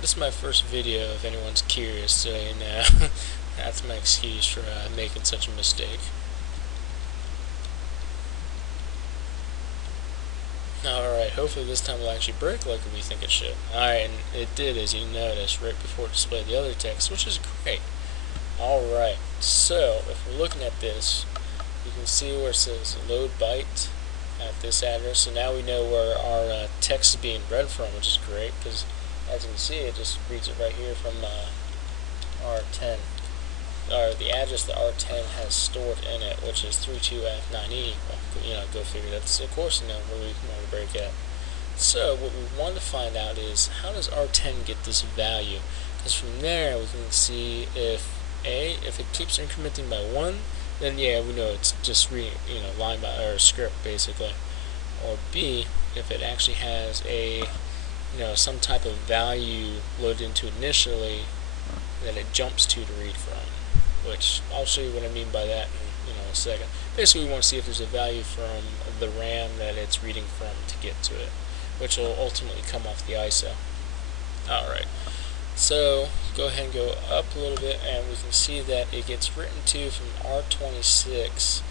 This is my first video, if anyone's curious, so you know, that's my excuse for making such a mistake. Alright, hopefully this time it'll actually break like we think it should. Alright, and it did, as you noticed, right before it displayed the other text, which is great. Alright, so if we're looking at this, you can see where it says load byte at this address. So now we know where our text is being read from, which is great, because as you can see, it just reads it right here from R10, or the address that R10 has stored in it, which is 32F9E. Well, go figure. That's of course where we want to break at. So what we want to find out is, how does R10 get this value? Because from there we can see if it keeps incrementing by 1, then yeah, we know it's just reading, line by or script basically. Or B, if it actually has a some type of value loaded into initially that it jumps to read from, which I'll show you what I mean by that in a second. Basically, we want to see if there's a value from the RAM that it's reading from to get to it, which will ultimately come off the ISO. Alright, so go ahead and go up a little bit, and we can see that it gets written to from R26,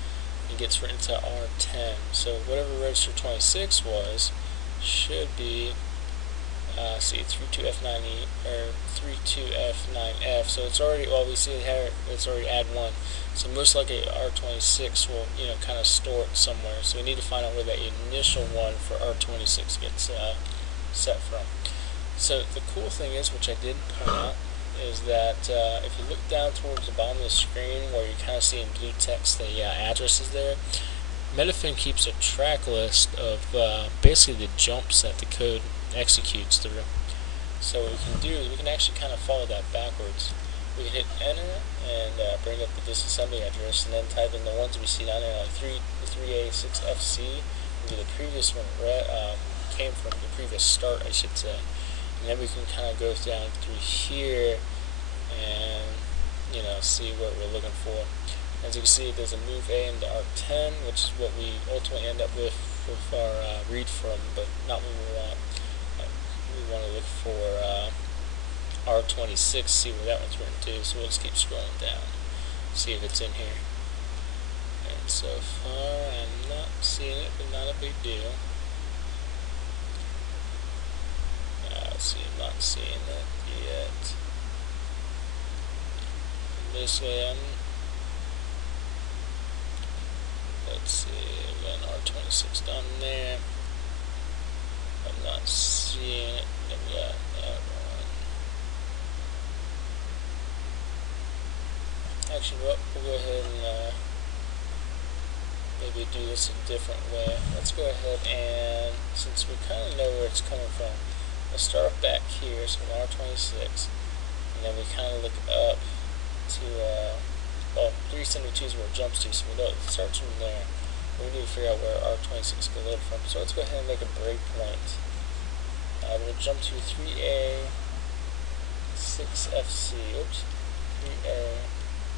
it gets written to R10. So whatever register 26 was should be 32F9E or 32F9F. So it's already, well, we see it here, it's already add 1. So most likely R26 will kind of store it somewhere. So we need to find out where that initial one for R26 gets set from. So the cool thing is, which I did point out, is that if you look down towards the bottom of the screen where you kind of see in blue text the addresses there, Metafin keeps a track list of basically the jumps that the code executes through. So what we can do is we can actually kind of follow that backwards. We can hit enter and bring up the disassembly address, and then type in the ones we see down there, like 3A6FC, and the previous one came from the previous start, I should say. And then we can kind of go down through here and see what we're looking for. As you can see, there's a move A into R10, which is what we ultimately end up with our read from, but not what we want. We want to look for R26, see where that one's written to. So we'll just keep scrolling down, see if it's in here. And so far, I'm not seeing it, but not a big deal. Let's see, I'm not seeing it yet. Basically, let's see, again, R26 down there. I'm not seeing it. Then we got that one. Actually, we'll go ahead and maybe do this a different way. Let's go ahead and, since we kind of know where it's coming from, let's start back here, so R26, and then we kind of look up to, well, 372 is where it jumps to, so we know it starts from there. We need to figure out where R26 can load from. So let's go ahead and make a breakpoint. We'll jump to 3A6FC. Oops.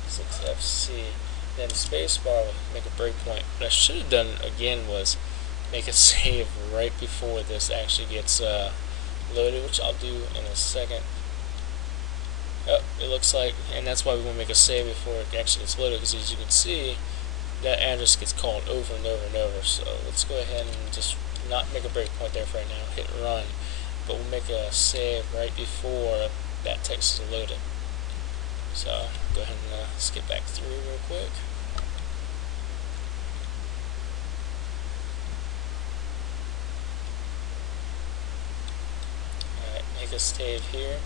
3A6FC. Then spacebar will make a breakpoint. What I should have done again was make a save right before this actually gets loaded, which I'll do in a second. Oh, it looks like, and that's why we want to make a save before it actually gets loaded, because as you can see, that address gets called over and over and over. So let's go ahead and just not make a breakpoint there for right now, hit run, but we'll make a save right before that text is loaded. So go ahead and skip back through real quick. Alright, make a save here.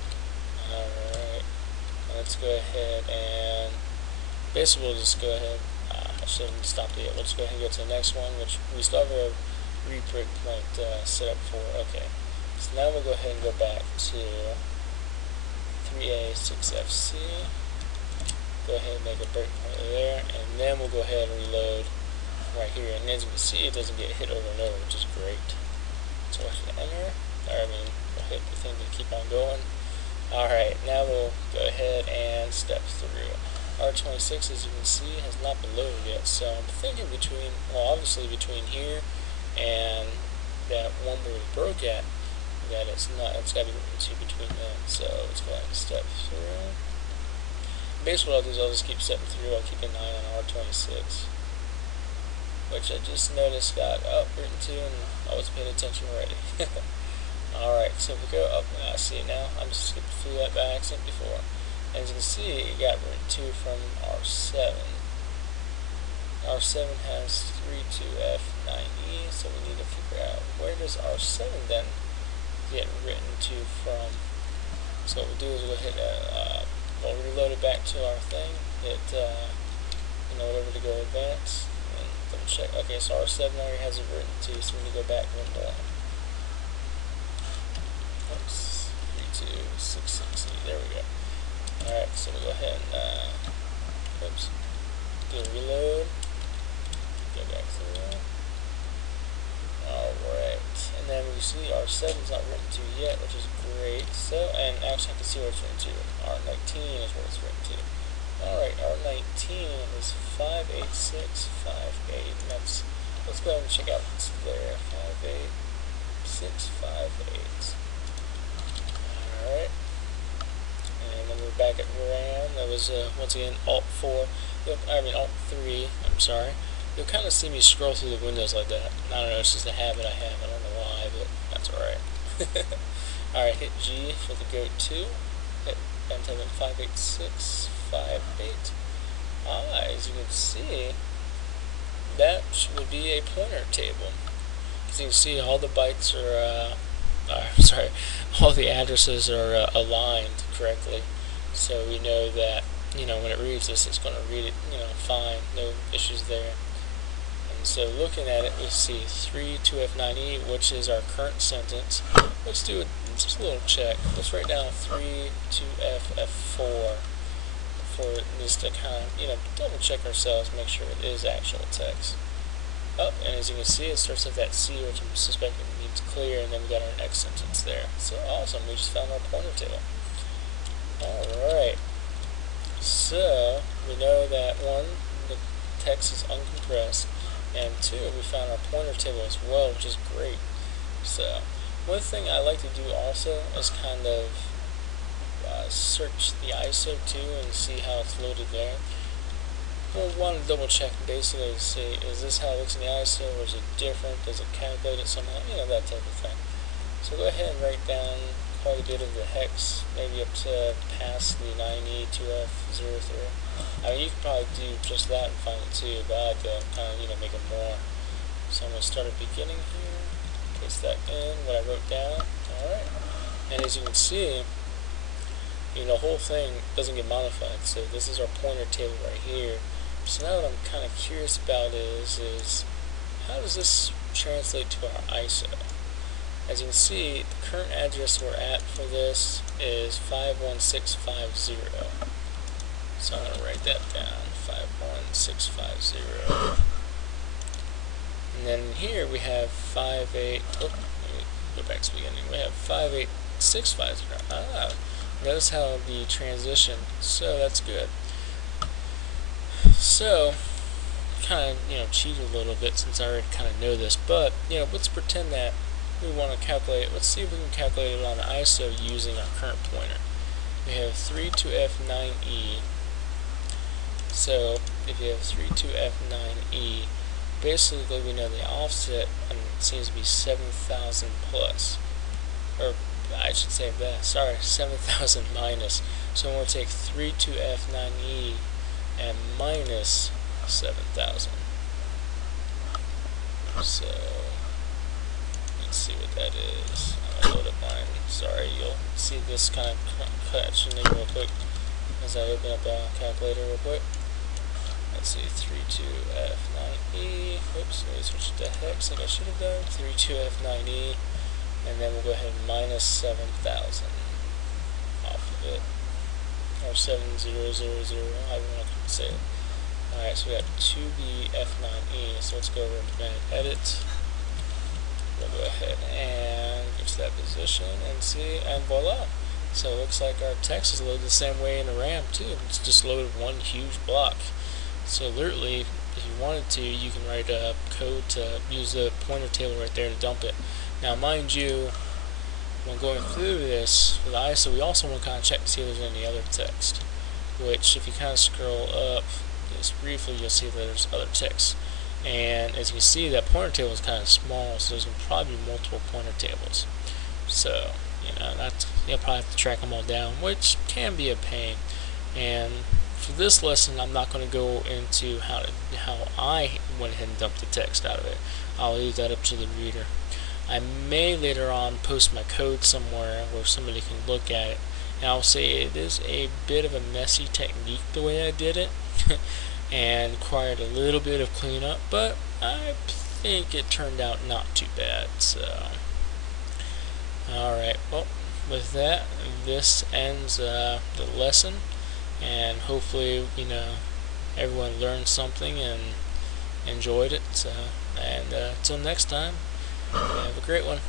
Alright, let's go ahead and basically we'll just go ahead, I shouldn't stop it yet, we'll just go ahead and go to the next one, which we still have a read breakpoint set up for. Okay, so now we'll go ahead and go back to 3A6FC, go ahead and make a breakpoint there, and then we'll go ahead and reload right here, and as you can see, it doesn't get hit over and over, which is great. So we'll hit enter, we'll hit the thing to keep on going. Alright, now we'll go ahead and step through. R26, as you can see, has not been loaded yet, so I'm thinking obviously between here and that one where we broke at, that it's not, it's got to be written to between them. So let's go ahead and step through. Basically what I'll do is I'll just keep stepping through. I'll keep an eye on R26, which I just noticed got written to, and I wasn't paying attention already. Alright, so if we go up, I see it now. I'm just skipping through that by accident before. And as you can see, it got written to from R7. R7 has 32F9E, so we need to figure out where does R7 then get written to from. So what we'll do is we'll hit we'll reload it back to our thing, hit whatever to go advance, and double check. Okay, so R7 already has it written to, so we need to go back one more. Oops, 3266E, there we go. Alright, so we'll go ahead and do a reload. Go back through. Alright, and then we see R7 is not written to yet, which is great. So, and actually I can see where it's written to. R19 is where it's written to. Alright, R19 is 58658, and let's go ahead and check out what's there. 58658. Alright. And then we're back at RAM. That was once again Alt 3, I'm sorry. You'll kind of see me scroll through the windows like that. I don't know, it's just a habit I have. I don't know why, but that's alright. Alright, hit G for the go to. Hit enter 58658. As you can see, that would be a pointer table. As you can see, all the bytes are, all the addresses are aligned correctly. So we know that, when it reads this, it's going to read it, fine, no issues there. So looking at it, we see 32F9E, which is our current sentence. Let's do just a little check. Let's write down 32F4 for this to kind of, double check ourselves, make sure it is actual text. And as you can see, it starts with that C, which I'm suspecting means clear, and then we got our next sentence there. So awesome, we just found our pointer table. Alright, so we know that one, the text is uncompressed, and two, we found our pointer table as well, which is great. So one thing I like to do also is kind of search the ISO too and see how it's loaded there. We'll want to double check basically to see, is this how it looks in the ISO, or is it different, does it calculate it somehow, that type of thing. So go ahead and write down quite a bit of the hex, maybe up to past the 9E2F03. I mean, you could probably do just that and find it too, but I like to kind of, make it more. So I'm going to start at the beginning here, paste that in, what I wrote down, alright. And as you can see, the whole thing doesn't get modified, so this is our pointer table right here. So now what I'm kind of curious about is how does this translate to our ISO? As you can see, the current address we're at for this is 51650. So I'm going to write that down, 51650. And then here we have 58, let me go back to the beginning, we have 58650. Notice how the transition, so that's good. So, kind of, cheat a little bit since I already kind of know this, but, let's pretend that we want to calculate it. Let's see if we can calculate it on ISO using our current pointer. We have 32F9E. So, if you have 32F9E, basically we know the offset seems to be 7,000 plus. Or, I should say that, sorry, 7,000 minus. So I'm going to take 32F9E and minus 7,000. So, let's see what that is. I'll load up mine. Sorry, you'll see this kind of catching in real quick as I open up a calculator real quick. Let's see, 32F9E. Oops, let me switch to hex like I should have done. 32F9E. And then we'll go ahead and minus 7,000 off of it. Or 7000, however you want to say it. Alright, so we got 2BF9E. So let's go over and command edit. We'll go ahead and go to that position and see, and voila. So it looks like our text is loaded the same way in the RAM too. It's just loaded one huge block. So literally, if you wanted to, you can write a code to use the pointer table right there to dump it. Now mind you, when going through this with ISO, we also want to kind of check to see if there's any other text, which if you kind of scroll up just briefly, you'll see that there's other text. And as you can see, that pointer table is kind of small, so there's going to probably be multiple pointer tables. So, you'll probably have to track them all down, which can be a pain. And for this lesson, I'm not going to go into how I went ahead and dumped the text out of it. I'll leave that up to the reader. I may later on post my code somewhere where somebody can look at it, and I'll say it is a bit of a messy technique the way I did it, and required a little bit of cleanup, but I think it turned out not too bad. So, alright, well, with that, this ends the lesson, and hopefully, everyone learned something and enjoyed it. And until next time, have a great one.